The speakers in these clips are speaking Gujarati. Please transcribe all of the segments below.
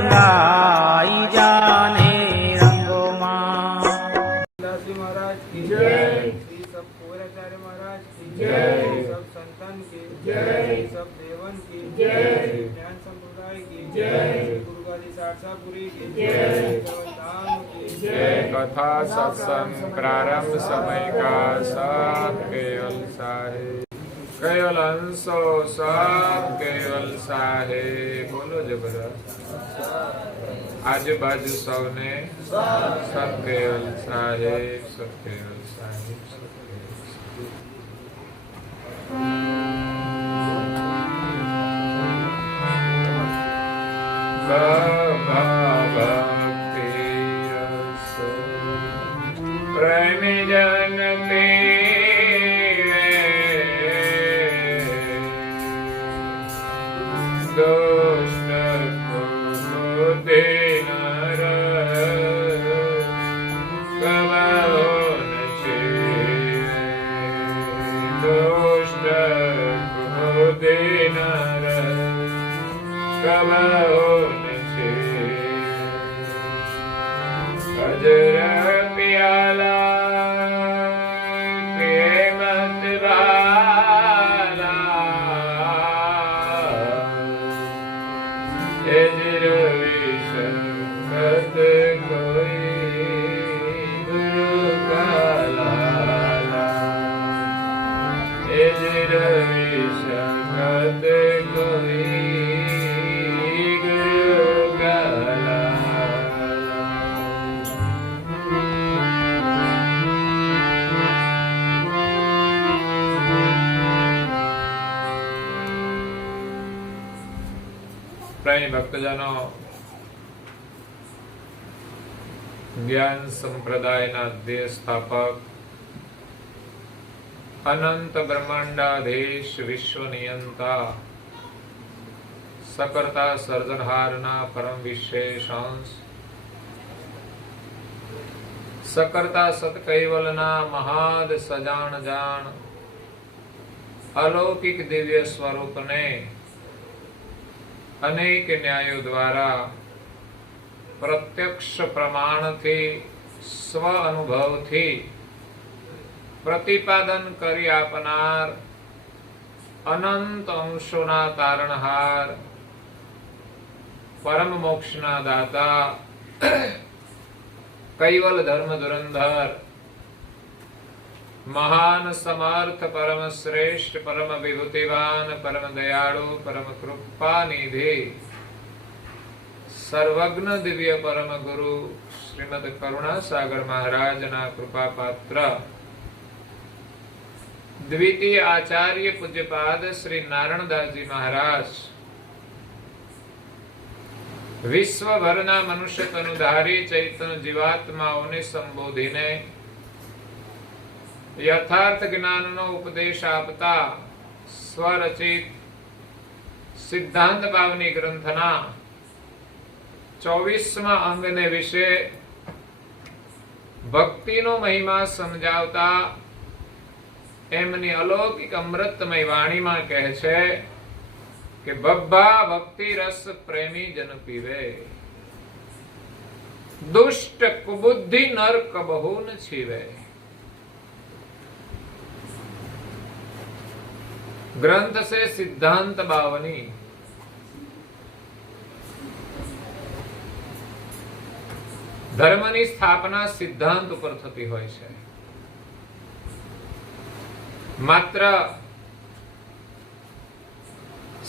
रंगाई जाने रंगों श्री महाराज की जय, श्री सब कुंवराचार्य महाराज की जय, सब संतन की जय, सब देवन की जय, ज्ञान संप्रदाय की जय, गुरु गादी सारसापुरी की जय, धाम की जय। कथा सत्संग प्रारंभ समय का सब केवल साहे, केवल अंशो सब केवल साहे। बोलो जबरदस्त आजू बाजू सौने सब केवल साहेब, सब केवल साहेब, सब केवल भक्ति रसो प्रेमी जन पीवे, दुष्ट को देना कजर प्याला प्रेमत वाला एजर विशकत कोई गुरु का लाला, एजर विशकत कोई ભક્તજનો, જ્ઞાન સંપ્રદાયના અધ્યય સ્થાપક, અનંત બ્રહ્માંડાધીશ, વિશ્વ નિયંતા, સકર્તા સર્જનહારના પરમ વિશેષ અંશ, સકર્તા સતકૈવલના મહાદ સજાણ જાણ, અલૌકિક દિવ્ય સ્વરૂપને અનેક ન્યાયો દ્વારા પ્રત્યક્ષ પ્રમાણથી સ્વ અનુભવથી પ્રતિપાદન કરી આપનાર અનંત અંશોના તારણહાર, પરમ મોક્ષના દાતા, કૈવલ ધર્મ ધુરંધર, મહાન સમર્થ, પરમ શ્રેષ્ઠ, પરમ વિભૂતિવાન, પરમ દયાળુ, પરમ કૃપા નિધિ, સર્વજ્ઞ દિવ્ય પરમ ગુરુ શ્રીમદ કરુણાસાગર મહારાજના કૃપા પાત્ર, દ્વિતીય આચાર્ય પૂજ્યપાદ શ્રી નારણદાસજી મહારાજ, વિશ્વભરના મનુષ્ય તનુધારી ચૈતન્ય જીવાત્માઓને સંબોધીને યથાર્થ જ્ઞાનનો ઉપદેશ આપતા સ્વરચિત સિદ્ધાંત ભાવની ગ્રંથના 24મા અંગને વિશે ભક્તિનો મહિમા સમજાવતા એમની અલૌકિક અમૃતમય વાણીમાં કહે છે કે બબ્બા ભક્તિ રસ પ્રેમી જન પીવે, દુષ્ટ કુબુદ્ધિ નર કબહુ ન છીવે। ग्रंथ से सिद्धांत बावनी, धर्मनी स्थापना सिद्धांत पर थती होय छे। मात्र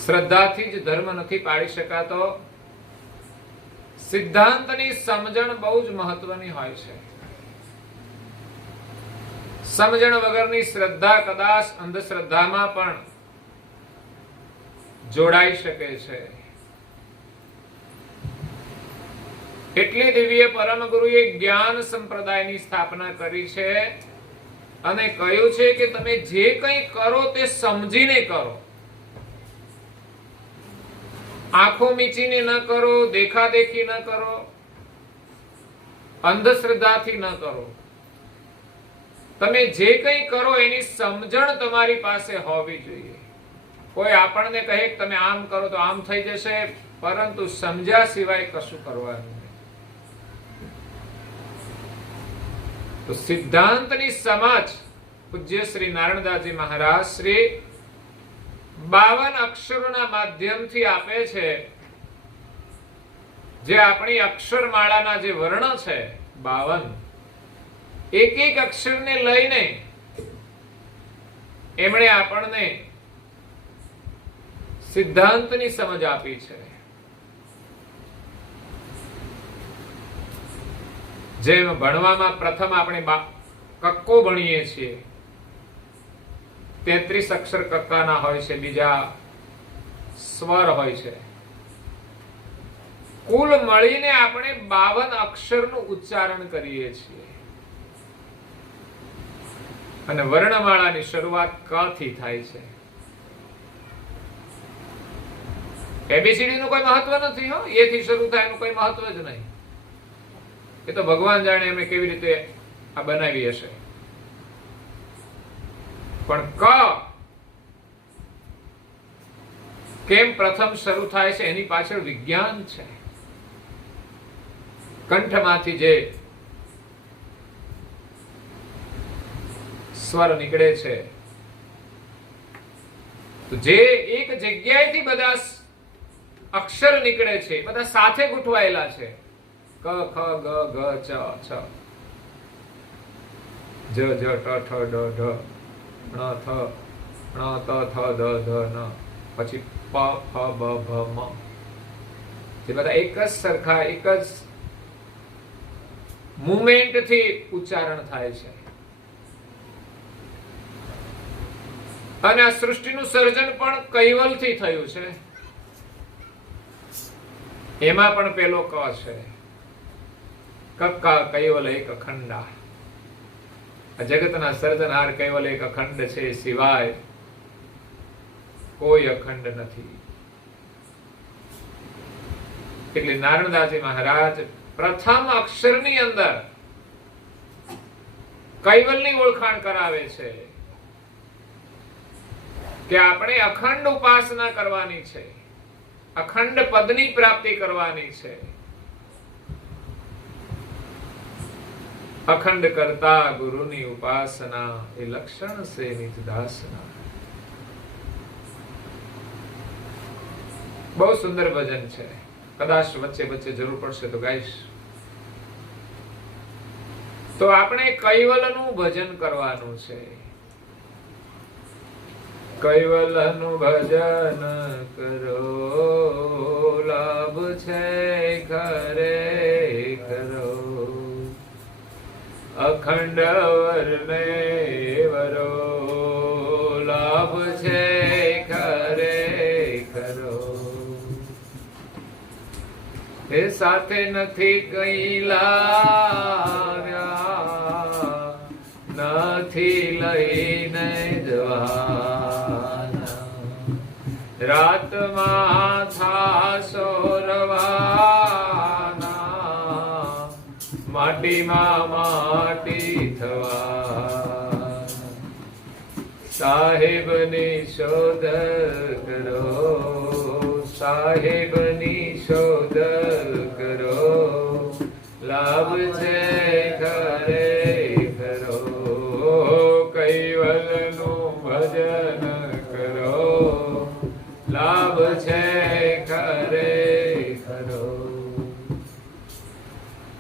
श्रद्धाथी ज धर्म नथी पाड़ी शकातो, सिद्धांतनी समजण बहु ज महत्वनी होय छे। समजण वगरनी श्रद्धा कदाच अंधश्रद्धामां पण जोड़ाई शके छे। એટલી દિવ્ય પરમ ગુરુએ જ્ઞાન સંપ્રદાયની સ્થાપના કરી છે અને કહ્યું છે કે તમે જે કંઈ કરો તે સમજીને કરો, આંખો મીચીને ન કરો, દેખાદેખી ન કરો, અંધશ્રદ્ધાથી ન કરો। તમે જે કંઈ કરો એની સમજણ તમારી પાસે હોવી જોઈએ। કોઈ આપણને કહે કે તમે આમ કરો તો આમ થઈ જશે, પરંતુ સમજ્યા સિવાય કશું કરવાનું નહીં. તો સિદ્ધાંતની સમજ પૂજ્ય શ્રી નારાયણદાસજી મહારાજ શ્રી 52 અક્ષરોના માધ્યમથી આપે છે. જે આપણી અક્ષરમાળાના જે વર્ણ છે 52, એક એક અક્ષરને લઈને એમણે આપણને સિદ્ધાંતની સમજ આપી છે. જેમ ભણવામાં પ્રથમ આપણે કક્કો ભણીએ છીએ, 33 અક્ષર કક્કાના હોય છે, બીજા સ્વર હોય છે. કુલ મળીને આપણે 52 અક્ષરનું ઉચ્ચારણ કરીએ છીએ. અને વર્ણમાળાની શરૂઆત ક થી થાય છે. એબીસીડી નું કોઈ મહત્વ નથી હો, એ થી શરૂ થાય એનું કોઈ મહત્વ જ નહીં. એ તો ભગવાન જાણે એમને કેવી રીતે આ બનાવી હશે. પણ ક કેમ પ્રથમ શરૂ થાય છે એની પાછળ વિજ્ઞાન છે. કંઠમાંથી જે સ્વર નીકળે છે, તો જે એક જગ્યાએથી બધા અક્ષર નીકળે છે, બધા સાથે ગોઠવાયેલા છે. ક ખ ગ ઘ ચ છ, જ જ ટ ઠ ડ ઢ, ણ થ ણ ત થ દ ધ ન, પછી પ ફ બ ભ મ, જે બધા એક જ સરખા એક જ મુવમેન્ટ થી ઉચ્ચારણ થાય છે. અને આ સૃષ્ટિનું સર્જન પણ કૈવલથી થયું છે. એમાં પણ પેલો ક છે. કક્કા કૈવલ એક અખંડા. જગતના સર્જનહાર કૈવલ એક અખંડ છે, સિવાય કોઈ અખંડ નથી. એટલે નારાયણદાસજી મહારાજ પ્રથમ અક્ષરની અંદર કૈવલની ઓળખાણ કરાવે છે કે આપણે અખંડ ઉપાસના કરવાની છે, અખંડ પદની પ્રાપ્તિ કરવાની છે. અખંડ કરતા ગુરુની ઉપાસના એ લક્ષણ સે નિજ દાસના. બહુ સુંદર ભજન છે. કદાચ વચ્ચે વચ્ચે જરૂર પડશે તો ગાઈશ. તો આપણે કૈવલનું ભજન કરવાનું છે. કૈવલનું ભજન કરો, લાભ છે ખરે ખરો. અખંડ વરને વરો, લાભ છે ખરે ખરો. એ સાથે નથી કઈ લાવ્યા, નથી લઈને જવાના. રાતમાં થાશો રવાના, માટીમાં માટી થવા. સાહેબની શોધ કરો, સાહેબની શોધ કરો. લાભ છે ખરે ખરો. કૈવલનું ભજન કરો, લાભ છે ખરે ખરો.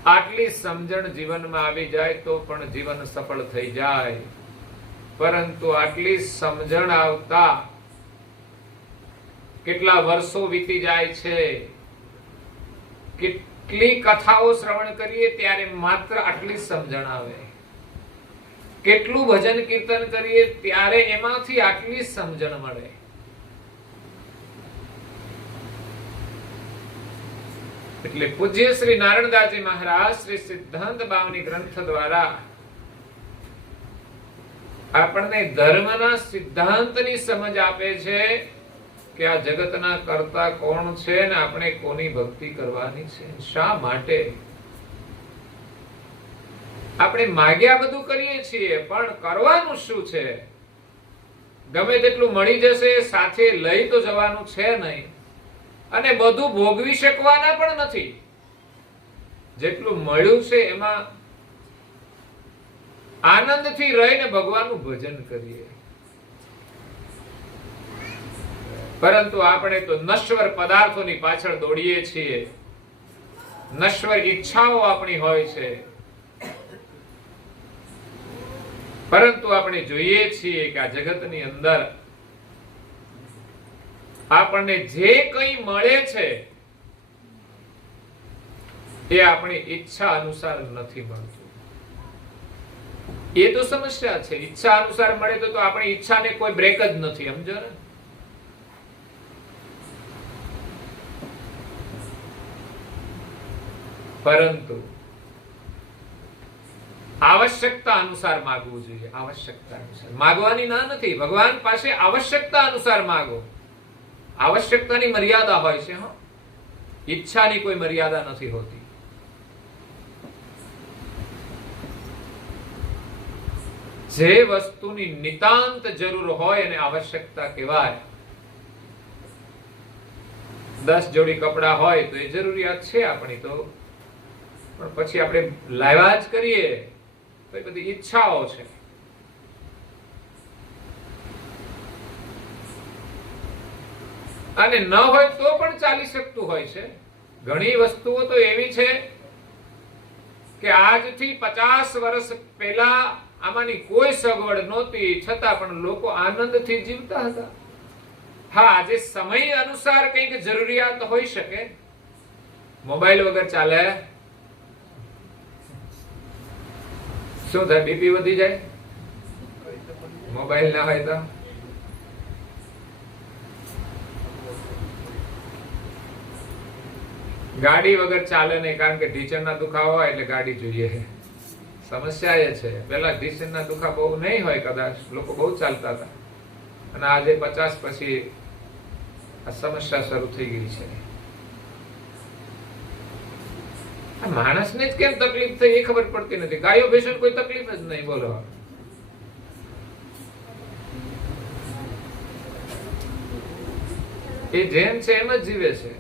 આટલી સમજણ જીવનમાં આવી જાય તો પણ જીવન સફળ થઈ જાય. પરંતુ આટલી સમજણ આવતા કેટલા વર્ષો વીતી જાય છે. કેટલી કથાઓ શ્રવણ કરીએ ત્યારે માત્ર આટલી સમજણ આવે. કેટલું ભજન કીર્તન કરીએ ત્યારે એમાંથી આટલી સમજણ મળે. એટલે પૂજ્ય શ્રી નારાયણદાસજી મહારાજ શ્રી સિદ્ધાંત બાવની ગ્રંથ દ્વારા આપણને ધર્મના સિદ્ધાંતની સમજ આપે છે કે આ જગતના કર્તા કોણ છે ને આપણે કોની ભક્તિ કરવાની છે, શા માટે. આપણે માગ્યા બધું કરીએ છીએ, પણ કરવાનું શું છે. ગમે તેટલું મળી જશે, સાથે લઈ તો જવાનું છે નહીં. અને બધું ભોગવી શકવાના પણ નથી. જેટલું મળ્યું છે એમાં આનંદથી રહીને ભગવાનનું ભજન કરીએ. પરંતુ આપણે તો નશ્વર પદાર્થોની પાછળ દોડીએ છીએ. નશ્વર ઈચ્છાઓ આપણી હોય છે. પરંતુ આપણે જોઈએ છીએ કે આ જગતની અંદર આપણને જે કંઈ મળે છે એ આપણી ઈચ્છા અનુસાર નથી મળતું. એ તો સમસ્યા છે. ઈચ્છા અનુસાર મળે તો આપણી ઈચ્છાને કોઈ બ્રેક જ નથી. સમજો ને? પરંતુ આવશ્યકતા અનુસાર માગવું જોઈએ. આવશ્યકતા અનુસાર માગવાની ના નથી. ભગવાન પાસે આવશ્યકતા અનુસાર માગો. આવશ્યકતાની મર્યાદા હોય છે. હા, ઈચ્છાની કોઈ મર્યાદા નથી હોતી. જે વસ્તુની નિતાંત જરૂર હોય અને આવશ્યકતા કહેવાય. 10 જોડી કપડા હોય તો એ જરૂરિયાત છે આપણી, તો પણ પછી આપણે લાવ્યા જ કરીએ તો એ બધી ઈચ્છાઓ છે. અને ન હોય તો પણ ચાલી શકતું હોય છે. ઘણી વસ્તુઓ તો એવી છે કે આજથી 50 વર્ષ પહેલા આમાંની કોઈ સગવડ નહોતી, છતાં પણ લોકો આનંદથી જીવતા હતા. હા, આજે સમય અનુસાર કંઈક જરૂરિયાત હોઈ શકે. મોબાઈલ વગર ચાલે? શું થાય? બીપી વધી જાય મોબાઈલ ના હોય તો. ગાડી વગર ચાલે નહીં, કારણ કે ઢીચણના દુખાવા હોય એટલે ગાડી જોઈએ. સમસ્યા એ છે. પેલા ઢીચણના દુખા બહુ નહીં હોય, કદાચ લોકો બહુ ચાલતા હતા, અને આજે 50 પછી આ સમસ્યા શરૂ થઈ ગઈ છે. આ માણસને જ કેમ તકલીફ થઈ એ ખબર પડતી નથી. ગાયો ભેંસો કોઈ તકલીફ જ નહીં. બોલો, એ જેમ છે એમ જ જીવે છે.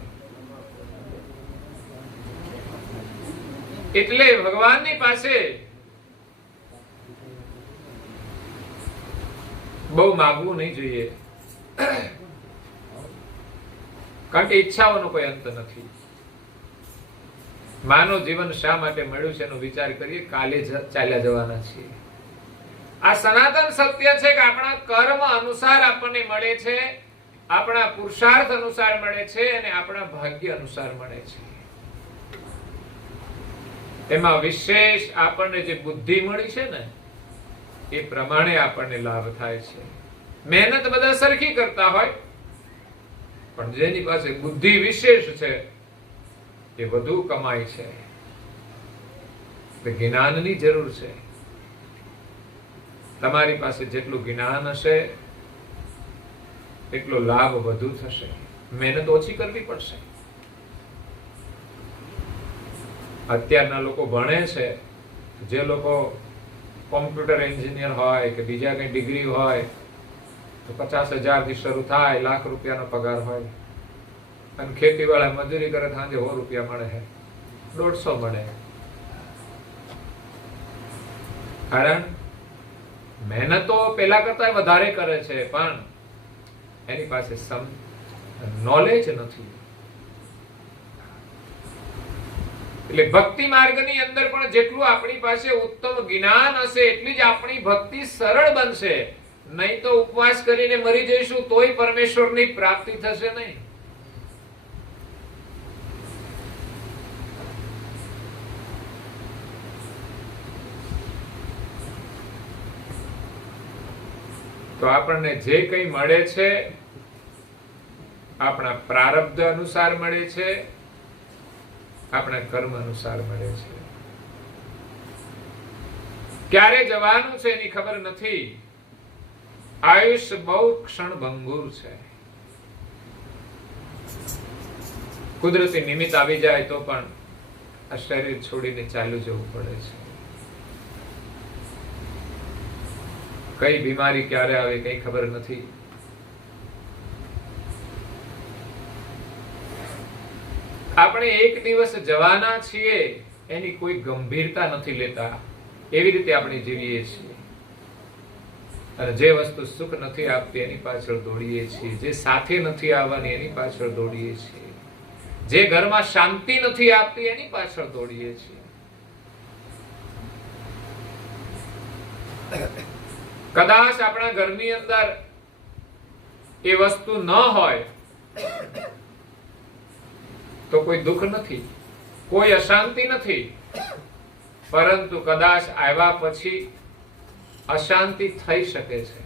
એટલે ભગવાનની પાસે બહુ માગવું નહીં જોઈએ, કારણ કે ઈચ્છાઓનો કોઈ અંત નથી. માનવ જીવન શા માટે મળ્યું છે એનો વિચાર કરીએ. કાલે ચાલ્યા જવાના છીએ. આ સનાતન સત્ય છે કે આપણા કર્મ અનુસાર આપણને મળે છે, આપણા પુરુષાર્થ અનુસાર મળે છે, અને આપણા ભાગ્ય અનુસાર મળે છે. એમાં વિશેષ આપણને જે બુદ્ધિ મળી છે ને એ પ્રમાણે આપણને લાભ થાય છે. મહેનત બધા સરખી કરતા હોય, પણ જેની પાસે બુદ્ધિ વિશેષ છે એ વધુ કમાય છે. જ્ઞાનની જરૂર છે. તમારી પાસે જેટલું જ્ઞાન હશે એટલો લાભ વધુ થશે. મહેનત ઓછી કરવી પડશે. અત્યારના લોકો ભણે છે, જે લોકો કોમ્પ્યુટર એન્જિનિયર હોય કે બીજા કઈ ડિગ્રી હોય તો 50,000 થી શરૂ થાય, લાખ રૂપિયાનો પગાર હોય. અને ખેતી વાળા મજૂરી કરે સાંજે 100 રૂપિયા મળે છે, 150 મળે. કારણ મહેનતો પેલા કરતા વધારે કરે છે, પણ એની પાસે નોલેજ નથી. એટલે ભક્તિ માર્ગની અંદર પણ જેટલું આપણી પાસે ઉત્તમ જ્ઞાન હશે એટલી જ આપણી ભક્તિ સરળ બનશે. નહીં તો ઉપવાસ કરીને મરી જઈશું તોય પરમેશ્વરની પ્રાપ્તિ થશે નહીં. તો આપણને જે કંઈ મળે છે આપણા પ્રારબ્ધ અનુસાર મળે છે, આપણા કર્મ અનુસાર મળે છે. ક્યારે જવાનું છે એની ખબર નથી. આયુષ્ય બહુ ક્ષણભંગુર છે. કુદરતી નિમિત્ત આવી જાય તો પણ આ શરીર છોડીને ચાલ્યું જવું પડે છે. કઈ બીમારી ક્યારે આવે કઈ ખબર નથી. આપણે એક દિવસ જવાના છીએ એની કોઈ ગંભીરતા નથી લેતા, એવી રીતે આપણે જીવીએ છીએ. અને જે વસ્તુ સુખ નથી આપતી એની પાછળ દોડીએ છીએ, જે સાથે નથી આવવાની એની પાછળ દોડીએ છીએ, જે ઘરમાં શાંતિ નથી આપતી એની પાછળ દોડીએ છીએ. કદાચ આપણા ઘરની અંદર એ વસ્તુ ન હોય તો કોઈ દુઃખ નથી, કોઈ અશાંતિ નથી, પરંતુ કદાચ આવ્યા પછી અશાંતિ થઈ શકે છે.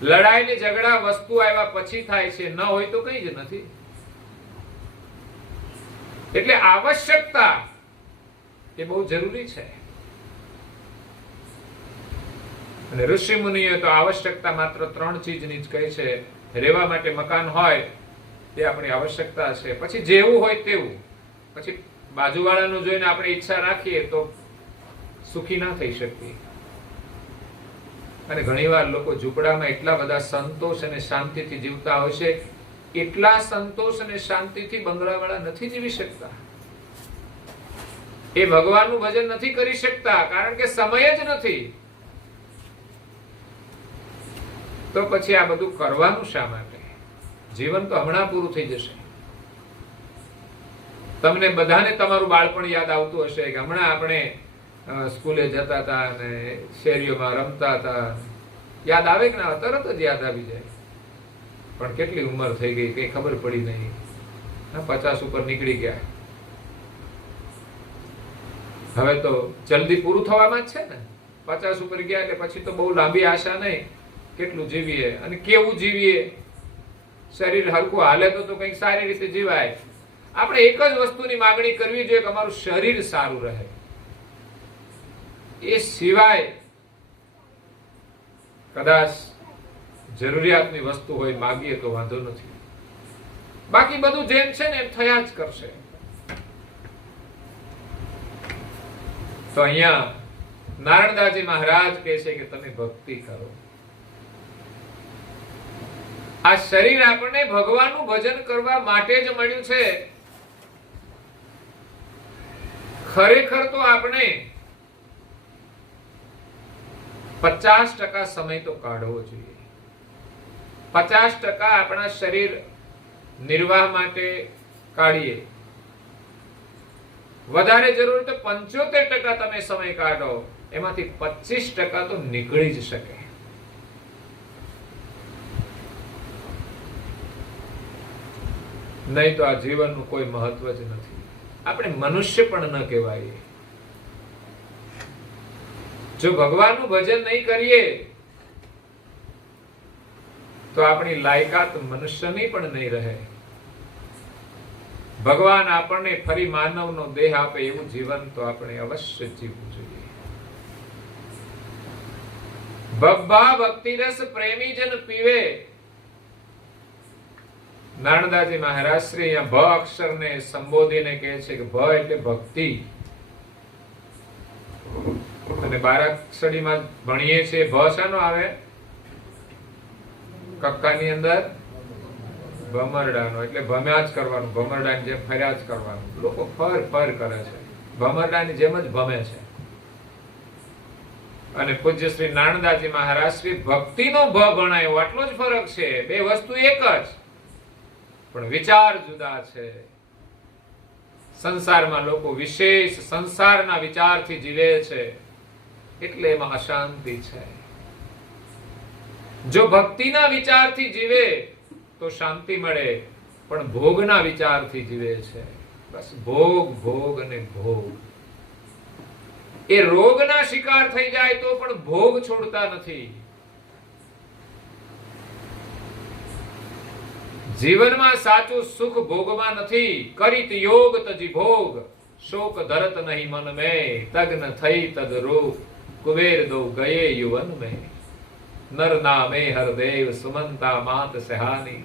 લડાઈ ને ઝઘડા વસ્તુ આવ્યા પછી થાય છે, ન હોય તો કઈ જ નથી. એટલે આવશ્યકતા એ બહુ જરૂરી છે. અને ઋષિ મુનિઓ તો આવશ્યકતા માત્ર 3 ચીજની જ કહે છે. રહેવા માટે મકાન હોય તે આપણી આવશ્યકતા છે, પછી જેવું હોય તેવું. પછી બાજુવાળાનું જોઈને આપણે ઈચ્છા રાખીએ તો સુખી ના થઈ શકીએ. અને ઘણીવાર લોકો ઝૂંપડામાં એટલા બધા સંતોષ અને શાંતિથી જીવતા હોય છે, એટલા સંતોષ અને શાંતિથી બંગલાવાળા નથી જીવી શકતા. એ ભગવાનનું ભજન નથી કરી શકતા, કારણ કે સમય જ નથી. તો પછી આ બધું કરવાનું શા માટે? જીવન તો હમણાં પૂરું થઈ જશે. તમને બધાને તમારું બાળપણ યાદ આવતું હશે કે હમણાં આપણે સ્કૂલે જતા હતા અને શેરીઓમાં રમતા હતા. યાદ આવે કે ના? તરત જ યાદ આવી જાય. પણ કેટલી ઉંમર થઈ ગઈ કઈ ખબર પડી નહીં. 50 ઉપર નીકળી ગયા. હવે તો જલ્દી પૂરું થવામાં જ છે ને. 50 ઉપર ગયા એટલે પછી તો બહુ લાંબી આશા નહીં. કેટલું જીવીએ અને કેવું જીવીએ. શરીર હલકું હાલે તો કંઈક સારી રીતે જીવાય. આપણે એક જ વસ્તુની માંગણી કરવી જોઈએ કે અમારું શરીર સારું રહે. એ સિવાય કદાચ જરૂરિયાતની વસ્તુ હોય માગીએ તો વાંધો નથી. બાકી બધું જેમ છે ને એમ થયા જ કરશે. તો અહીંયા નારણદાસજી મહારાજ કહે છે કે તમે ભક્તિ કરો. આ શરીર આપણને ભગવાનનું ભજન કરવા માટે જ મળ્યું છે. ખરેખર તો આપણે 50% સમય તો કાઢવો જોઈએ. 50% આપણા શરીર નિર્વાહ માટે કાઢીએ. વધારે જરૂર તો 75% તમે સમય કાઢો, એમાંથી 25% તો નીકળી જ શકે. નહીં તો આ જીવનનું કોઈ મહત્વ જ નથી. આપણે મનુષ્ય પણ ન કહેવાય. જો ભગવાનનું ભજન નહીં કરીએ તો આપણી લાયકાત મનુષ્યની પણ નહીં રહે. ભગવાન આપણને ફરી માનવનો દેહ આપે એવું જીવન તો આપણે અવશ્ય જીવવું જોઈએ. બબ્બા ભક્તિરસ પ્રેમી જન પીવે. નારણદાસજી મહારાજ શ્રી અહીંયા ભ અક્ષરને સંબોધીને કહે છે કે ભ એટલે ભક્તિ. અને બારાક્ષરીમાં ભણીએ છીએ ભ શાનો આવે? કક્કાની અંદર ભમરડાનો. એટલે ભમ્યા જ કરવાનું, ભમરડાની જેમ ફર્યા જ કરવાનું. લોકો ફર ફર કરે છે, ભમરડાની જેમ જ ભમે છે. અને પૂજ્ય શ્રી નારણદાસજી મહારાજ શ્રી ભક્તિનો ભ ભણાયો. આટલો જ ફરક છે. બે વસ્તુ એક જ, પણ વિચાર જુદા છે. સંસારમાં લોકો વિશેષ સંસારના વિચારથી જીવે છે, એટલે એમાં અશાંતિ છે. જો ભક્તિના વિચારથી જીવે તો શાંતિ મળે, પણ ભોગના વિચારથી જીવે છે. બસ ભોગ ભોગ અને ભોગ. એ રોગના શિકાર થઈ જાય તો પણ ભોગ છોડતા નથી. જીવનમાં સાચું સુખ ભોગમાં નથી. કરીત યોગ તજી ભોગ, શોક ધરત નહીં મન મેં, તગ્ન થઈ તદ રોગ, કુબેર દો ગયે યુવન મેં, નર નામે હરદેવ સુમંતા માત સહાની.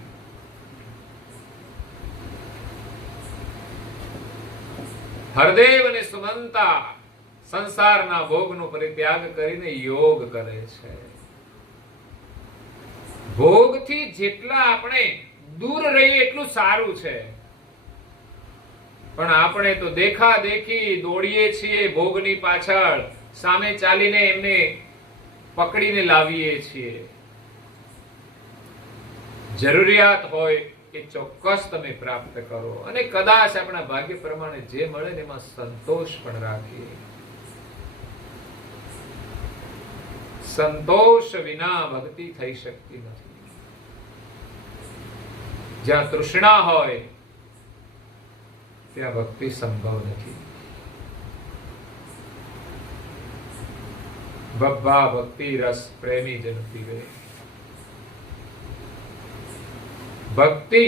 હરદેવ અને સુમંતા સંસારના ભોગનો પરિત્યાગ કરીને યોગ કરે છે. ભોગથી જેટલા આપણે દૂર રહીએ એટલું સારું છે. પણ આપણે તો દેખા દેખી દોડીએ છીએ ભોગની પાછળ, સામે ચાલીને એમને પકડીને લાવીએ છીએ. જરૂરિયાત હોય એ ચોક્કસ તમે પ્રાપ્ત કરો, અને કદાચ આપણા ભાગ્ય પ્રમાણે જે મળે ને એમાં સંતોષ પણ રાખીએ. સંતોષ વિના ભક્તિ થઈ શકતી નથી. જ્યાં તૃષ્ણા હોય ત્યાં ભક્તિ સંભવ નથી. બબ્બા ભક્તિ રસ પ્રેમી જન પીવે. ભક્તિ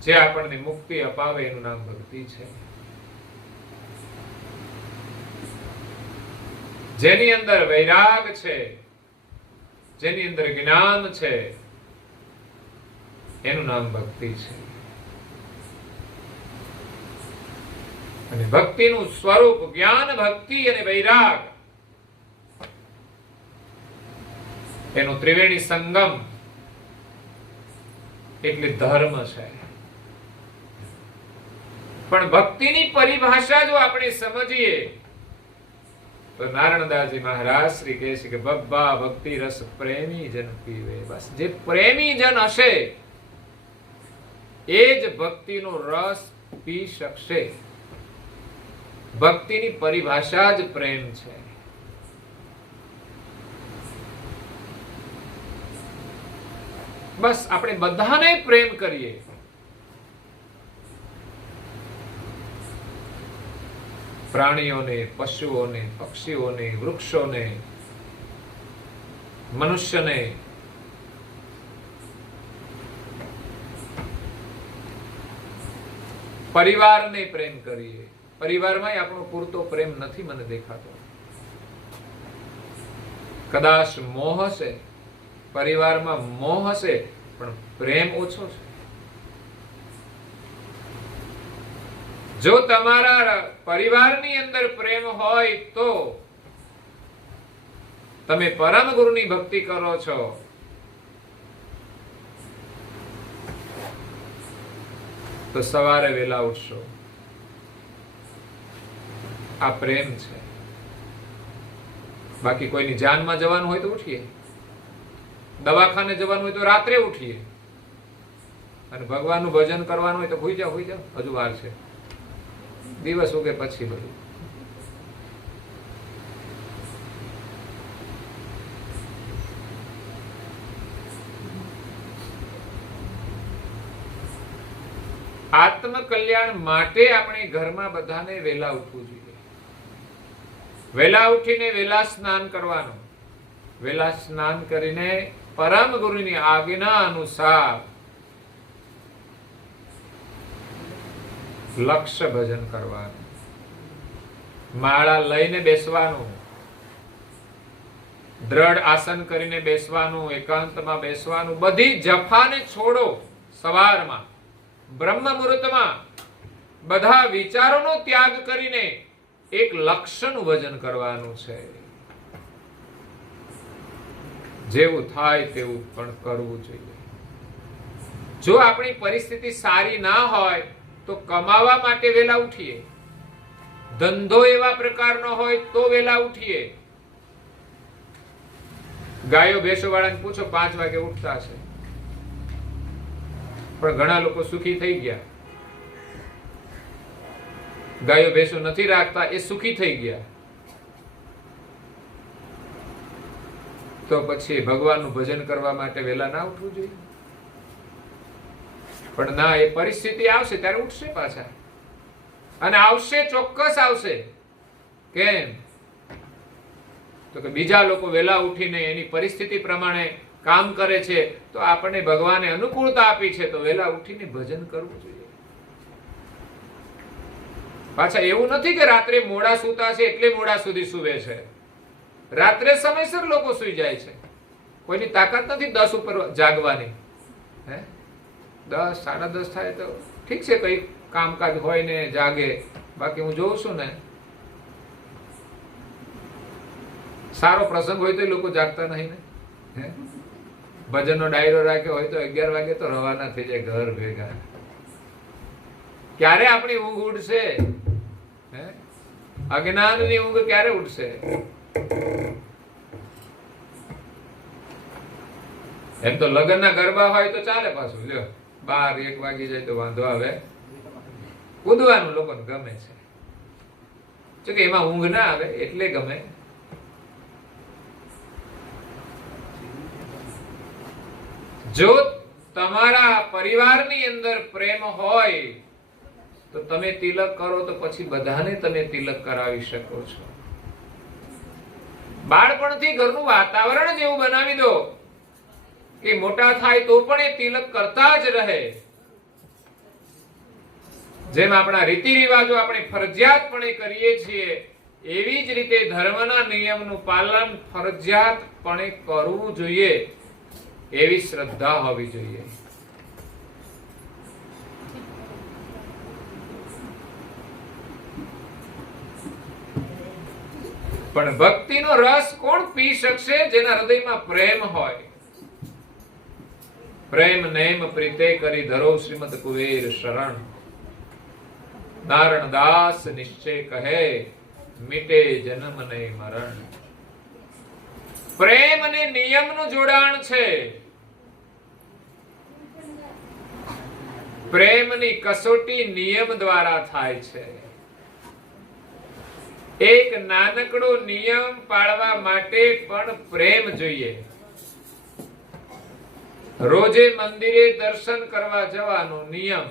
જે આપણને મુક્તિ અપાવે એનું નામ ભક્તિ છે. જેની અંદર વૈરાગ છે, જેની અંદર જ્ઞાન છે, એનું નામ ભક્તિ છે. અને ભક્તિનું સ્વરૂપ જ્ઞાન, ભક્તિ અને વૈરાગ, એનો ત્રિવેણી સંગમ એટલે ધર્મ છે. પણ ભક્તિની પરિભાષા જો આપણે સમજીએ તો નારાયણદાસજી મહારાજ શ્રી કહે છે કે બબ્બા ભક્તિ રસ પ્રેમી જન પીવે. બસ જે પ્રેમી જન હશે એ જ ભક્તિનો રસ પી શકશે. ભક્તિની પરિભાષા જ પ્રેમ છે. બસ આપણે બધાને પ્રેમ કરીએ. પ્રાણીઓને, પશુઓને, પક્ષીઓને, વૃક્ષોને, મનુષ્યને, પરિવારને પ્રેમ કરીએ. પરિવારમાં આપણો પૂરતો પ્રેમ નથી મને દેખાતો. કદાચ મોહ હશે, પરિવારમાં મોહ હશે, પણ પ્રેમ ઓછો છે. જો તમારા પરિવારની અંદર પ્રેમ હોય તો તમે પરમ ગુરુની ભક્તિ કરો છો. તો સવારે વહેલા ઉઠશો, આ પ્રેમ છે. બાકી કોઈની જાનમાં જવાનું હોય તો ઉઠીએ, દવાખાને જવાનું હોય તો રાત્રે ઉઠીએ, અને ભગવાનનું ભજન કરવાનું હોય તો હોઈ જાઓ, હજુ વાર છે. દિવસ ઉગે પછી બધું. આત્મ કલ્યાણ માટે આપણે ઘરમાં બધાને વહેલા ઉઠવું જોઈએ. વહેલા ઉઠીને વહેલા સ્નાન કરવાનું. વહેલા સ્નાન કરીને પરમ ગુરુની આજ્ઞા અનુસાર લક્ષ્ય ભજન કરવાનું. માળા લઈને બેસવાનું, દ્રઢ આસન કરીને બેસવાનું, એકાંતમાં બેસવાનું. બધી જફાને છોડો. સવારમાં બ્રહ્મ મુહૂર્તમાં બધા વિચારોનો ત્યાગ કરીને એક લક્ષ્યનું ભજન કરવાનું છે. જેવું થાય તેવું પણ કરવું જોઈએ. જો આપણી પરિસ્થિતિ સારી ના હોય તો કમાવા માટે વેલા ઉઠીએ. ધંધો એવા પ્રકારનો હોય તો વેલા ઉઠીએ. ગાયો ભેંસો વાળાને પૂછો 5 વાગે ઉઠતા છે, પણ ઘણા લોકો સુખી થઈ ગયા. ગાયો ભેંસો નથી રાખતા એ સુખી થઈ ગયા. તો પછી ભગવાનનું ભજન કરવા માટે વેલા ના ઉઠવું જોઈએ? પણ ના, એ પરિસ્થિતિ આવશે ત્યારે ઉઠશે પાછા. અને આવશે, ચોક્કસ આવશે. કેમ? તો કે બીજા લોકો વેલા ઉઠીને એની પરિસ્થિતિ પ્રમાણે કામ કરે છે, તો આપણને ભગવાને અનુકૂળતા આપી છે, તો વેલા ઉઠીને ભજન કરવું જોઈએ. પાછા એવું નથી કે રાત્રે મોડા સૂતા છે એટલે મોડા સુધી સૂવે છે. રાત્રે સમયસર લોકો સૂઈ જાય છે. કોઈની તાકાત નથી 10 ઉપર જાગવાની. 10, 10:30 થાય તો ઠીક છે, કઈ કામકાજ હોય ને જાગે. બાકી હું જોઉં છું ને, સારો પ્રસંગ હોય તો લોકો જાગતા નહીં ને. ભજનનો ડાયરો રાખ્યો હોય તો 11 વાગે તો રવાના થઈ જાય ઘર ભેગા. ક્યારે આપણી ઊંઘ ઉડશે? હે? અજ્ઞાનની ઊંઘ ક્યારે ઉડશે? એમ તો લગ્નના ગરબા હોય તો ચાલે, પાછું લ્યો 12-1 વાગી જાય તો વાંધો આવે, કૂદવાનું લોકોને ગમે છે, જો કે એમાં ઊંઘ ના આવે એટલે ગમે. જો તમારા પરિવારની અંદર પ્રેમ હોય તો તમે તિલક કરો તો પછી બધાને તમે તિલક કરાવી શકો છો. બાળપણથી ઘરનું વાતાવરણ જ એવું બનાવી દો કે મોટા થાય તો પણ એ તિલક કરતા જ રહે. જેમ આપણા રીતિ રિવાજો આપણે ફરજિયાતપણે કરીએ છીએ, એવી જ રીતે ધર્મના નિયમનું પાલન ફરજિયાતપણે કરવું જોઈએ, એવી શ્રદ્ધા હોવી જોઈએ. પણ ભક્તિનો રસ કોણ પી શકશે? જેના હૃદયમાં પ્રેમ હોય. પ્રેમ નેમ પ્રીતે કરી ધરો શ્રીમદ કુબેર શરણ, નારણ દાસ નિશ્ચય કહે મીટે જન્મ ને મરણ. પ્રેમ અને નિયમનું જોડાણ છે. પ્રેમની કસોટી નિયમ દ્વારા થાય છે. એક નાનકડો નિયમ પાળવા માટે પણ પ્રેમ જોઈએ. રોજે મંદિરે દર્શન કરવા જવાનો નિયમ,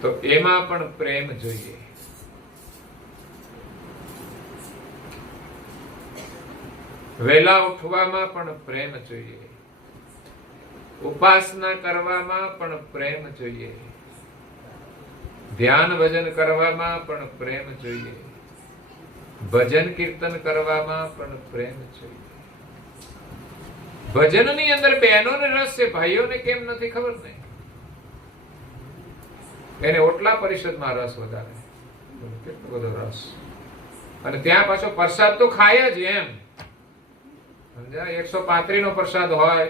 તો એમાં પણ પ્રેમ જોઈએ. વહેલા ઉઠવામાં પણ પ્રેમ જોઈએ. ઉપાસના કરવામાં પણ પ્રેમ જોઈએ. ધ્યાન ભજન કરવામાં પણ પ્રેમ જોઈએ. ભજન કીર્તન કરવામાં પણ પ્રેમ જોઈએ. ભજનની અંદર બહેનોને રસ છે, ભાઈઓને કેમ નથી ખબર નહીં. એને ઓટલા પરિષદમાં રસ વધારે, કેટલો બધો રસ. અને ત્યાં પાછો પ્રસાદ તો ખાય જ એમ, સમજ્યા? 135 નો પ્રસાદ હોય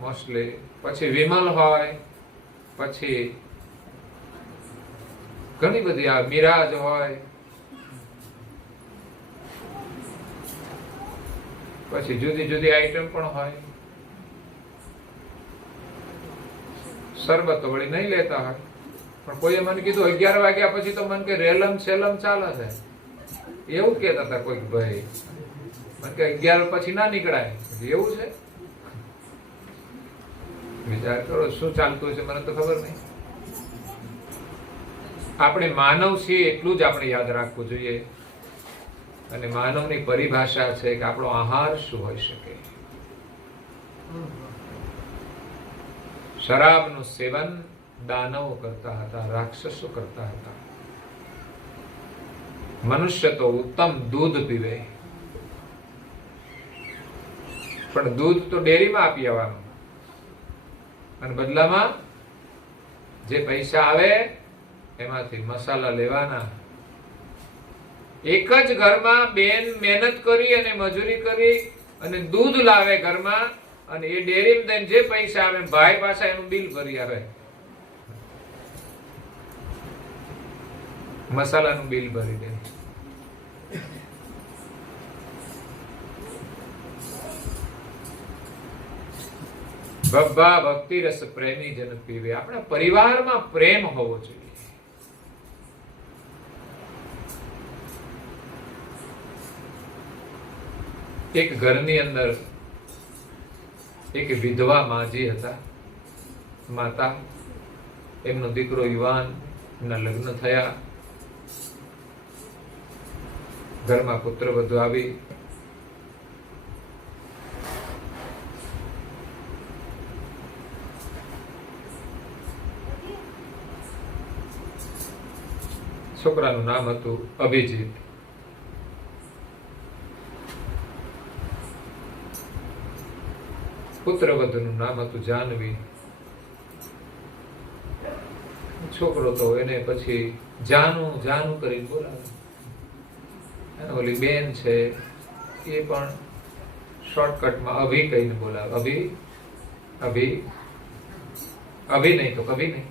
મોસ્ટલી, પછી વિમલ હોય, પછી ઘણી બધી આ મિરાજ હોય, પછી જુદી જુદી આઈટમ પણ હોય. શરબત વળી નહીં લેતા હોય, પણ કોઈએ મને કીધું 11 વાગ્યા પછી તો મને કે રેલમ સેલમ ચાલે છે, એવું કેતા હતા કોઈક ભાઈ. મને કે 11 પછી ના નીકળાય. એવું છે? વિચાર કરો શું ચાલતું છે, મને તો ખબર નહીં. આપણે માનવ છીએ એટલું જ આપણે યાદ રાખવું જોઈએ. અને માનવની પરિભાષા છે કે આપણો આહાર શું હોઈ શકે. શરાબનું સેવન દાનવો કરતા હતા, રાક્ષસો કરતા હતા. મનુષ્ય તો ઉત્તમ દૂધ પીવે, પણ દૂધ તો ડેરીમાં આપી આવવાનું, અને બદલામાં જે પૈસા આવે એમાંથી મસાલા લેવાના. એક જ ઘરમાં બેન મહેનત કરી અને મજૂરી કરી અને દૂધ લાવે ઘરમાં, અને એ ડેરીમાં દઈને જે પૈસા આવે ભાઈ પાછા એનું બિલ ભરી આવે, મસાલાનું બિલ ભરી દે. બબ્બા ભક્તિ રસ પ્રેમી જન પીવે. આપણા પરિવારમાં પ્રેમ હોવો જોઈએ. એક ઘરની અંદર એક વિધવા માજી હતા, માતા. એમનો દીકરો યુવાન, એમના લગ્ન થયા. ઘરમાં પુત્ર વધુ આવી. છોકરાનું નામ હતું અભિજીત. પુત્રવધુનું નામ હતું જાનવી. છોકરો તો એને પછી જાનું જાનું કરીને બોલાવે. ઓલી બેન છે એ પણ શોર્ટકટમાં અભી કહીને બોલાવે. અભી અભી अभी नहीं तो कभी नहीं।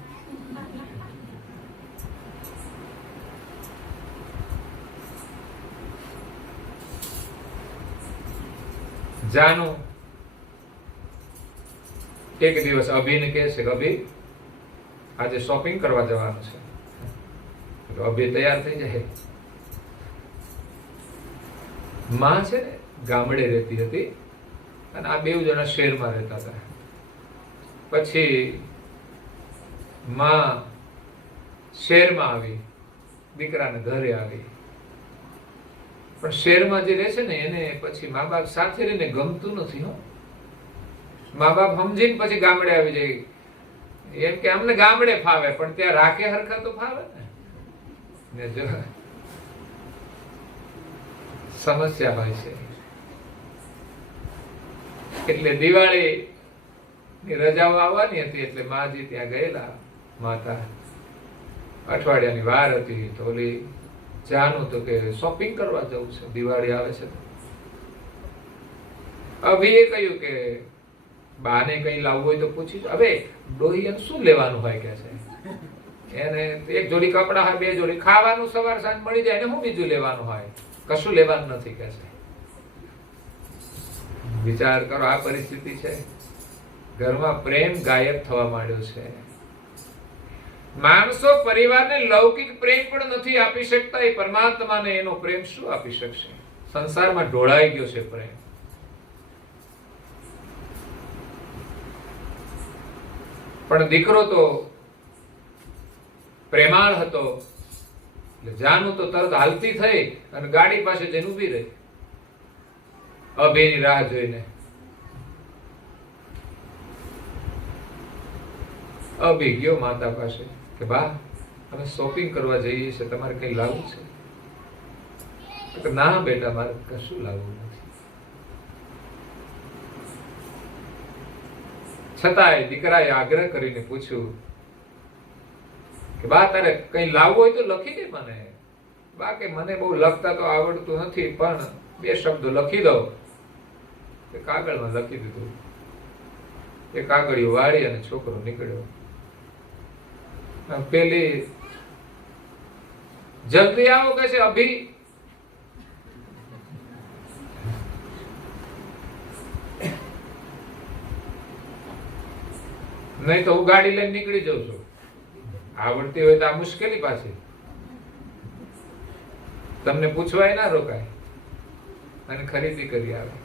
જાનુ એક દિવસ અભિને કહે છે કે અભી આજે શોપિંગ કરવા જવાનું છે. તો અભી તૈયાર થઈ જાય. માં છે ને ગામડે રહેતી હતી અને આ બે જણા શહેરમાં રહેતા હતા. પછી માં શહેરમાં આવી, દીકરાને ઘરે આવી. પણ શહેરમાં જે રહે છે ને એને પછી મા બાપ સાથે રહીને ગમતું નથી. હો, મા બાપ સમજીને પછી ગામડે આવી જાય. એમ કે અમને ગામડે ફાવે, પણ ત્યાં રાખે હરખા તો ફાવે ને જો સમસ્યા હોય છે. એટલે દિવાળી ની રજાઓ આવવાની હતી એટલે માજી ત્યાં ગયેલા. માતા અઠવાડિયાની વાર હતી તો ઓલી જાનું તો કે શોપિંગ કરવા જવું છે, દિવાળી આવે છે. અભીએ કહ્યું કે બાને કઈ લાવવું હોય તો પૂછી. હવે ડોહી શું લેવાનું હોય કે છે એને એક જોડી કપડા હોય, બે જોડી ખાવાનું સવાર સાંજ મળી જાય ને હું બીજું લેવાનું હોય, કશું લેવાનું નથી કે છે. વિચાર કરો, આ પરિસ્થિતિ છે. ઘરમાં પ્રેમ ગાયબ થવા માંડ્યો છે. માણસો પરિવારને લૌકિક પ્રેમ પણ નથી આપી શકતા, એ પરમાત્માને એનો પ્રેમ શું આપી શકશે? સંસારમાં ઢોળાઈ ગયો છે પ્રેમ. પણ દીકરો તો પ્રેમાળ હતો એટલે જાનું તો તરત હાલતી થઈ અને ગાડી પાસે જઈને ઊભી રહી અભિની રાહ જોઈને. અભી ગયો માતા પાસે કે બા અમે શોપિંગ કરવા જઈએ છીએ, તમારે કઈ લાવવું છે? ના બેટા, મારે કશું લાવવું નથી. છતાંય દીકરાએ આગ્રહ કરીને પૂછ્યું કે બા તારે કઈ લાવવું હોય તો લખી દે મને. બા કે મને બહુ લખતા તો આવડતું નથી, પણ બે શબ્દો લખી દો. કાગળમાં લખી દીધું. એ કાગળિયું વાળી અને છોકરો નીકળ્યો. પેલી જલ્દી આવો કે છે અભી. નહીં તો હું ગાડી લઈને નીકળી જાઉં છું. આવડતી હોય તો આ મુશ્કેલી પાછી. તમને પૂછવાય ના રોકાય અને ખરીદી કરી આવે.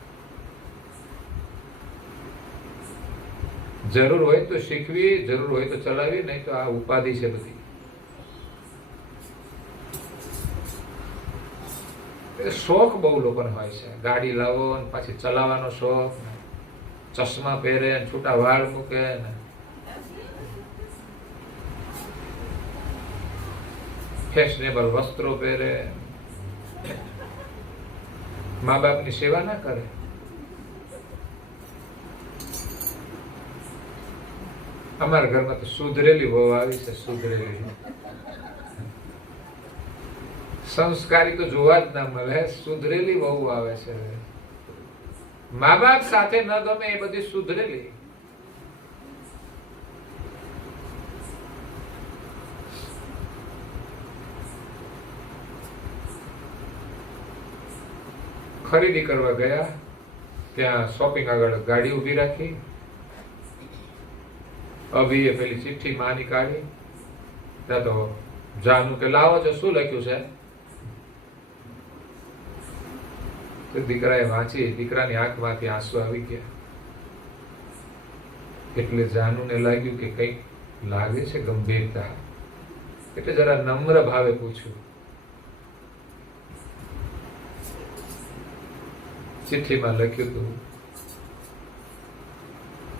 જરૂર હોય તો શીખવી, જરૂર હોય તો ચલાવી, નહીં તો આ ઉપાધિ છે બધી. શોખ બહુ લોકોને હોય છે. ગાડી લાવો ને પાછી ચલાવવાનો શોખ, ચશ્મા પહેરે ને છૂટા વાળ મૂકે ને ફેશનેબલ વસ્ત્રો પહેરે, મા બાપની સેવા ના કરે. અમારા ઘરમાં તો સુધરેલી વહુ આવી છે. સુધરેલી સંસ્કારી તો જોવા જ ના મળે. સુધરેલી વહુ આવે છે. મા બાપ સાથે ન ગમે એ બધી સુધરેલી. ખરીદી કરવા ગયા, ત્યાં શોપિંગ આગળ ગાડી ઉભી રાખી. અભીએ પેલી ચિઠ્ઠી માની કાઢી. ત્યાં તો જાનું કે લાવો છો, શું લખ્યું છે? તો દીકરાએ વાંચી. દીકરાની આંખમાંથી આંસુ આવી ગયા. એટલે જાનુને લાગ્યું કે કંઈક લાગે છે ગંભીરતા. એટલે જરા નમ્ર ભાવે પૂછ્યું. ચિઠ્ઠીમાં લખ્યું હતું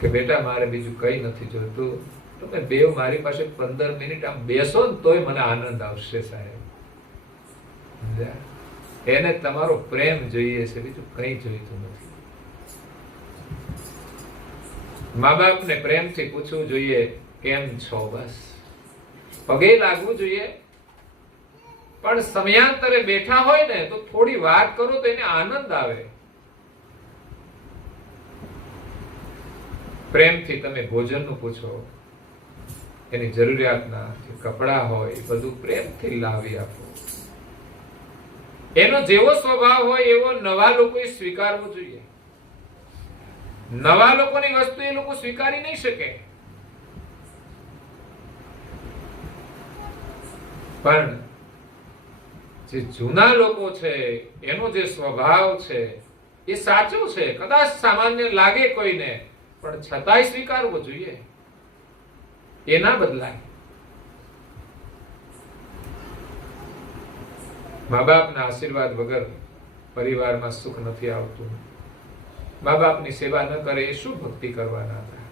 કે બેટા મારે બીજું કઈ નથી જોઈતું, તમે બેવ મારી પાસે 15 મિનિટ આમ બેસો ને તોય મને આનંદ આવશે સાહેબ. એને તમારો પ્રેમ જોઈએ છે, બીજું કઈ જોઈતું નથી. મા બાપને પ્રેમથી પૂછવું જોઈએ કેમ છો, બસ પગે લાગવું જોઈએ. પણ સમયાંતરે બેઠા હોય ને તો થોડી વાત કરો તો એને આનંદ આવે. પ્રેમથી તમે ભોજનનું પૂછો, એની જરૂરિયાતના જે કપડાં હોય એ બધું પ્રેમથી લાવી આપો. એનો જેવો સ્વભાવ હોય એવો નવા લોકોએ સ્વીકારવો જોઈએ. નવા લોકોની વસ્તુ એ લોકો સ્વીકારી નહીં શકે, પણ જે જૂના લોકો છે એનો જે સ્વભાવ છે એ સાચો છે. કદાચ સામાન્ય લાગે કોઈને, પણ છતાંય સ્વીકારવો જોઈએ. એ ના બદલાય. મા બાપના આશીર્વાદ વગર પરિવારમાં સુખ નથી આવતું. મા બાપની સેવા ન કરે એ શું ભક્તિ કરવાના હતા?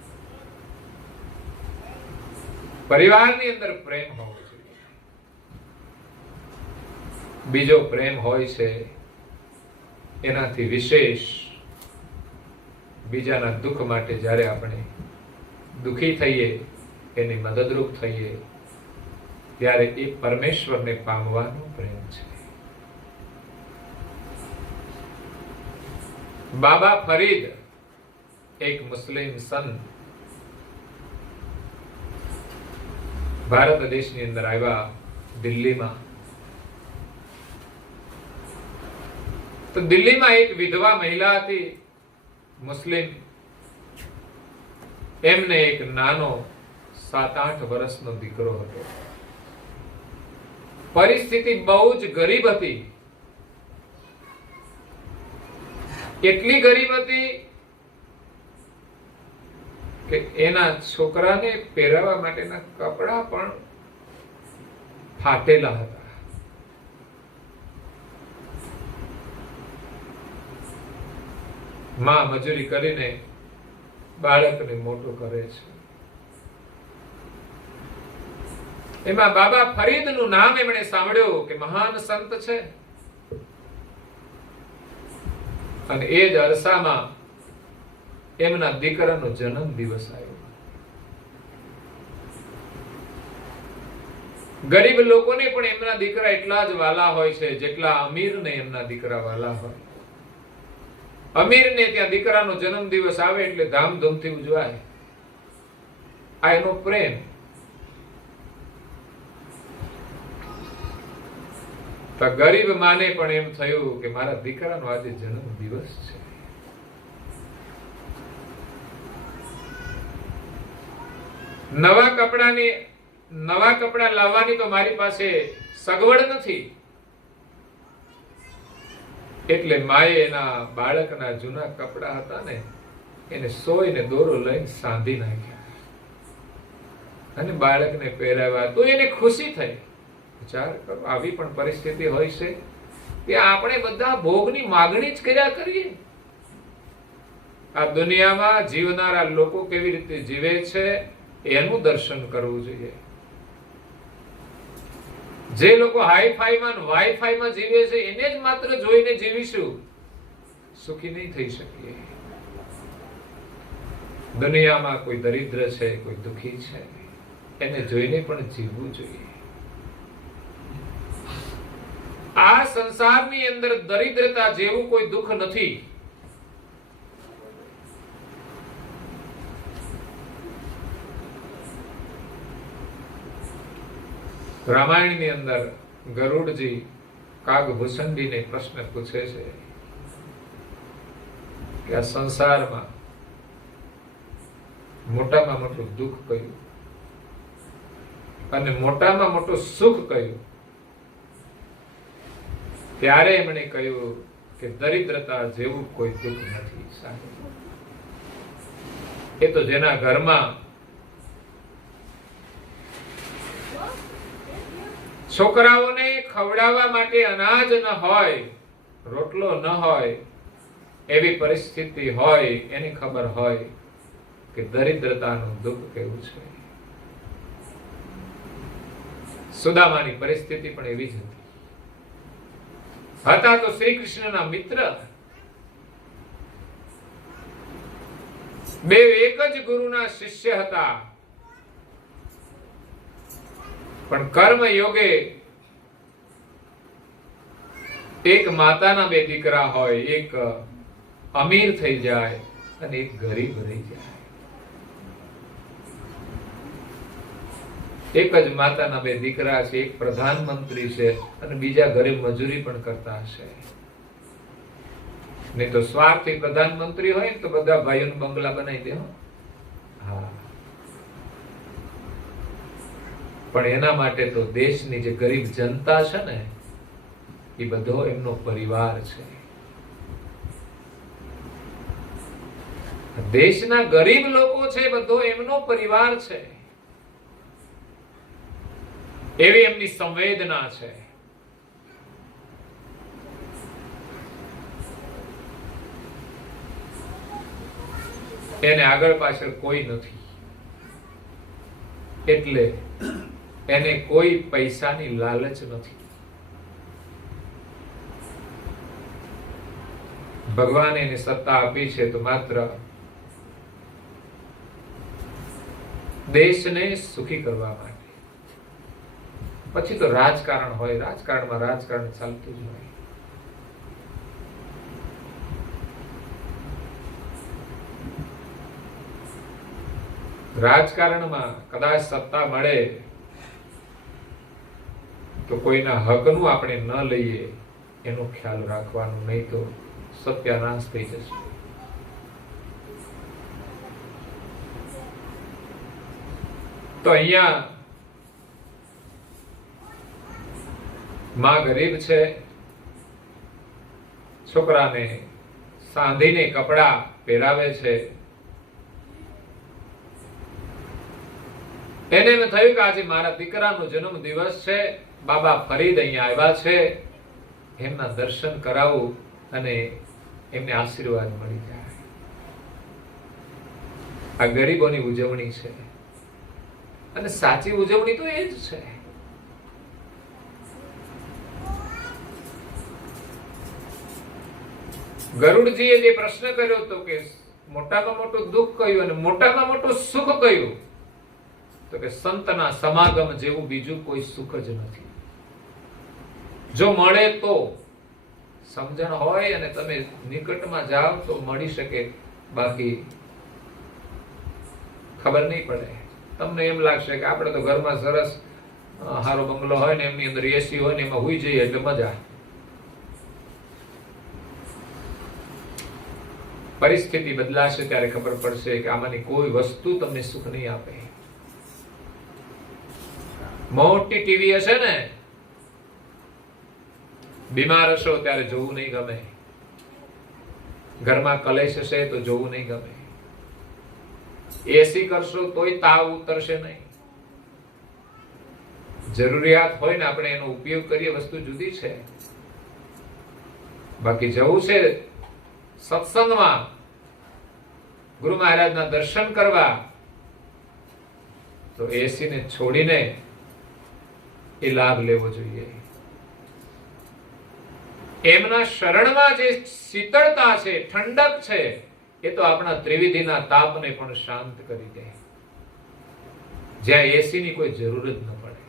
પરિવારની અંદર પ્રેમ હોવો જોઈએ. બીજો પ્રેમ હોય છે એનાથી વિશેષ બીજાના દુઃખ માટે જ્યારે આપણે દુઃખી થઈએ, એની મદદરૂપ થઈએ, ત્યારે એ પરમેશ્વરને પામવાનો પ્રેમ છે. બાબા ફરીદ એક મુસ્લિમ સંત ભારત દેશની અંદર આવ્યા, દિલ્હીમાં. તો દિલ્હીમાં એક વિધવા મહિલા હતી મુસ્લિમ. એમને એક નાનો 7-8 વર્ષનો દીકરો હતો. પરિસ્થિતિ બહુ જ ગરીબ હતી. એટલી ગરીબ હતી કે એના છોકરાને પહેરાવા માટેના કપડા પણ ફાટેલા હતા. માં મજૂરી કરીને બાળકને મોટું કરે છે. એમાં બાબા ફરીદનું નામ એમણે સાંભળ્યું કે મહાન સંત છે, અને એ જ અરસામાં એમના દીકરાનો જન્મ દિવસ આવ્યો. ગરીબ લોકોને પણ એમના દીકરા એટલા જ વાલા હોય છે જેટલા અમીરને એમના દીકરા વાલા હોય. અમીરને ત્યાં દીકરાનો જન્મ દિવસ આવે એટલે ધામધૂમથી ઉજવાય. આ એનો પ્રેમ. તો ગરીબ માને પણ એમ થયું કે મારા દીકરાનો આજે જન્મ દિવસ છે. નવા કપડા લાવવાની તો મારી પાસે સગવડ નથી, એટલે માએ એના બાળકના જૂના કપડા હતા ને એને સોયને દોરો લઈને સાંધી નાખ્યા અને બાળકને પહેરાવ્યા. તો એને ખુશી થઈ. વિચાર કરો, આવી પણ પરિસ્થિતિ હોય છે કે આપણે બધા ભોગની માગણી જ કર્યા કરીએ. આ દુનિયામાં જીવનારા લોકો કેવી રીતે જીવે છે એનું દર્શન કરવું જોઈએ. જે લોકો હાઈફાઈમાં વાઈફાઈમાં જીવે છે એને જ માત્ર જોઈને જીવીશું, સુખી નહીં થઈ શકીએ. દુનિયામાં કોઈ દરિદ્ર છે, કોઈ દુખી છે, એને જોઈને પણ જીવવું જોઈએ. આ સંસારની અંદર દરિદ્રતા જેવું કોઈ દુઃખ નથી. રામાયણની અંદર ગરુડજી કાગભૂષણજીને પ્રશ્ન પૂછે છે કે આ સંસારમાં મોટામાં મોટું દુઃખ કયું અને મોટામાં મોટું સુખ કયું? ત્યારે એમણે કહ્યું કે દરિદ્રતા જેવું કોઈ દુઃખ નથી. એ તો જેના ઘરમાં છોકરાઓને ખવડાવવા માટે અનાજ ન હોય, રોટલો ન હોય, એવી પરિસ્થિતિ હોય, એની ખબર હોય કે દરિદ્રતાનું દુઃખ કેવું છે. સુદામાની પરિસ્થિતિ પણ એવી જ હતી. હતા તો શ્રી કૃષ્ણના મિત્ર, બે એક જ ગુરુના શિષ્ય હતા, પણ કર્મ યોગે એક માતાના બે દીકરા હોય, એક અમીર થઈ જાય અને એક ગરીબ રહી જાય. એક જ માતાના 2 દીકરા છે, એક પ્રધાનમંત્રી છે અને બીજા ઘરે મજૂરી પણ કરતા હશે. નહીં તો સ્વાર્થી પ્રધાનમંત્રી હોય ને તો બધા ભાઈઓને બંગલા બનાવી દે. હા, પણ એના માટે તો દેશની જે ગરીબ જનતા છે ને એ બધો એમનો પરિવાર છે. દેશના ગરીબ લોકો છે બધો એમનો પરિવાર છે, એવી એમની સંવેદના છે. એને આગળ પાછળ કોઈ નથી, એટલે એને કોઈ પૈસાની લાલચ નથી. ભગવાને એને સત્તા આપી છે તો માત્ર દેશને સુખી કરવા માટે. પછી તો રાજકારણ હોય, રાજકારણમાં રાજકારણ ચાલતું જ હોય. રાજકારણમાં કદાચ સત્તા મળે તો કોઈના હકનું આપણે ન લઈએ એનો ખ્યાલ રાખવાનો, નહીં તો સત્યાનાશ થઈ જશે. તો અહીંયા માં ગરીબ છે, છોકરાને સાંધીને કપડા પહેરાવે છે. એને એમ થયું કે આજે મારા દીકરાનો જન્મ દિવસ છે, બાબા ફરીદ અહીંયા આવ્યા છે, એમના દર્શન કરાવું અને એમને આશીર્વાદ મળી જાય. આ ગરીબોની ઉજવણી છે અને સાચી ઉજવણી તો એ જ છે. ગરુડજીએ જે પ્રશ્ન કર્યો હતો કે મોટામાં મોટું દુઃખ કયું અને મોટામાં મોટું સુખ કયું, તો કે સંતના સમાગમ જેવું બીજું કોઈ સુખ જ નથી. જો મળે તો સમજણ હોય અને તમે નિકટમાં જાઓ તો મળી શકે, બાકી ખબર નહીં પડે. તમને એમ લાગશે કે આપણે તો ઘરમાં સરસ હારો બંગલો હોય ને એમની અંદર એસી હોય ને એમાં હુઈ જઈએ એટલે મજા. પરિસ્થિતિ બદલાશે ત્યારે ખબર પડશે કે આમાંની કોઈ વસ્તુ તમને સુખ નહીં આપે. મોટી ટીવી હશે ને, બીમાર હશો ત્યારે જોવું નહીં ગમે. ઘરમાં કલેશ હશે તો જોવું નહીં ગમે. એસી કરશો તોય તાવ ઉતરશે નહીં. જરૂરિયાત હોય ને આપણે એનો ઉપયોગ કરીએ, વસ્તુ જુદી છે. બાકી જવું છે સત્સંગમાં, ગુરુ મહારાજના દર્શન કરવા, તો એસી ને છોડીને એ લાભ લેવો જોઈએ. એમના શરણમાં જે શીતળતા છે, ઠંડક છે, એ તો આપણા ત્રિવિધિના તાપને પણ શાંત કરી દે. જ્યાં એસીની કોઈ જરૂર જ ન પડે.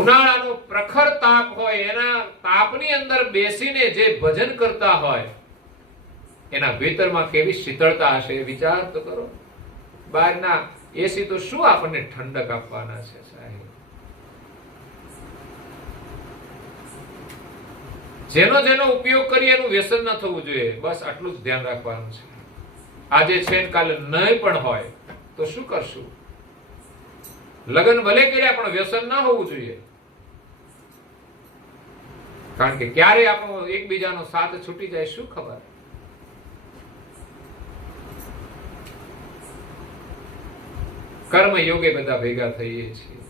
ઉનાળાનો પ્રખર તાપ હોય, એના તાપની અંદર બેસીને જે ભજન કરતા હોય, એના ભીતરમાં કેવી શીતળતા હશે વિચાર તો કરો. બહારના એસી તો શું આપણને ઠંડક આપવાના છે સાહેબ. જેનો જેનો ઉપયોગ કરીએ એનું વ્યસન ન થવું જોઈએ, બસ આટલું જ ધ્યાન રાખવાનું છે. આજે છે ને કાલે નહીં પણ હોય તો શું કરશું? લગ્ન ભલે કર્યા પણ વ્યસન ના હોવું જોઈએ. કારણ કે ક્યારે આપણો એકબીજાનો સાથ છૂટી જાય શું ખબર. કર્મ યોગે બધા ભેગા થઈએ છીએ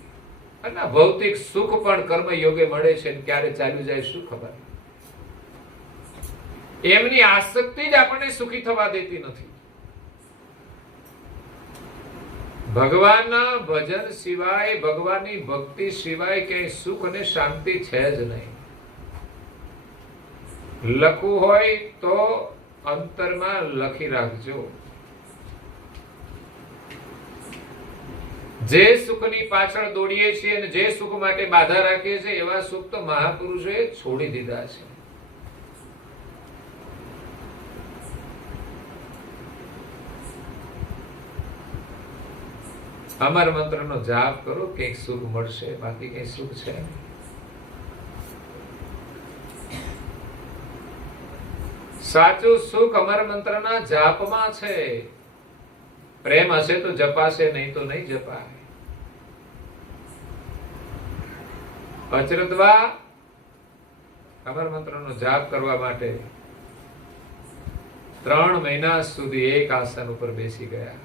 અને ભૌતિક સુખ પણ કર્મ યોગે મળે છે, ક્યારે ચાલ્યું જાય શું ખબર. એમની આસક્તિ જ આપણને સુખી થવા દેતી નથી. ભગવાનના ભજન સિવાય, ભગવાનની ભક્તિ સિવાય ક્યાંય સુખ અને શાંતિ છે જ નહીં. લખવું હોય તો અંતરમાં લખી રાખજો. જે સુખની પાછળ દોડીએ છીએ અને જે સુખ માટે બાધા રાખીએ છીએ, એવા સુખ તો મહાપુરુષોએ છોડી દીધા છે. અમર મંત્રનો જાપ કરો, કંઈક સુખ મળશે, બાકી કઈ સુખ છે નહીં. સાચું સુખ અમર મંત્રના જાપમાં છે. પ્રેમ હશે તો જપાશે, નહીં તો નહીં જપાય. અચરતવા અમર મંત્રનો જાપ કરવા માટે 3 મહિના સુધી એક આસન ઉપર બેસી ગયા,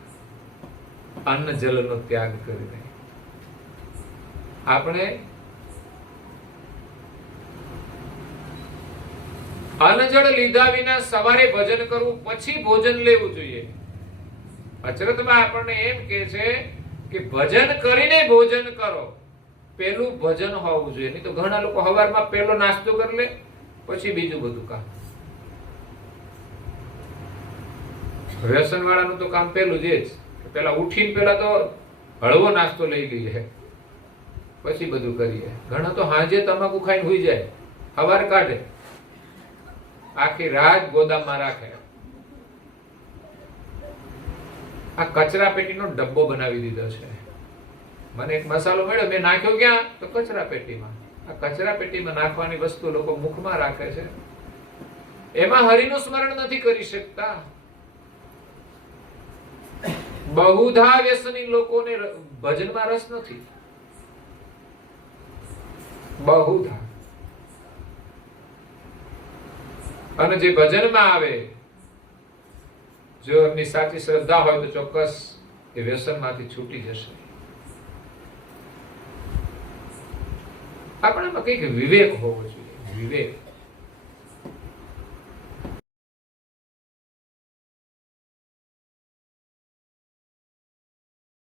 અન્ન જલનો ત્યાગ કરીને. આપણે અન્ન જળ લીધા વિના સવારે ભજન કરવું, પછી ભોજન લેવું જોઈએ. અચરતમાં આપણને એમ કે છે કે ભજન કરીને ભોજન કરો, પેલું ભજન હોવું જોઈએ. નહીં તો ઘણા લોકો સવારમાં પેલો નાસ્તો કરી લે, પછી બીજું બધું કામ. વ્યસન વાળાનું તો કામ પેલું જ છે, પેલા ઉઠીને પેલા તો હળવો નાસ્તો લઈ લઈએ, પછી બધું કરીએ. ઘણા તો હાંજે તમાકુ ખાઈને હુઈ જાય, સવાર કાઢે, આખી રાત ગોદામમાં રાખે. આ કચરા પેટીનો ડબ્બો બનાવી દીધો છે. મને એક મસાલો મળ્યો, મેં નાખ્યો ક્યાં? તો કચરા પેટીમાં. આ કચરા પેટીમાં નાખવાની વસ્તુ લોકો મુખમાં રાખે છે, એમાં હરિનું સ્મરણ નથી કરી શકતા. બહુધા વ્યસની લોકોને ભજનમાં રસ નથી. બહુધા. અને જે ભજનમાં આવે, જો એમની સાચી શ્રદ્ધા હોય તો ચોક્કસ એ વ્યસનમાંથી છૂટી જશે. આપણામાં કંઈક વિવેક હોવો જોઈએ. વિવેક.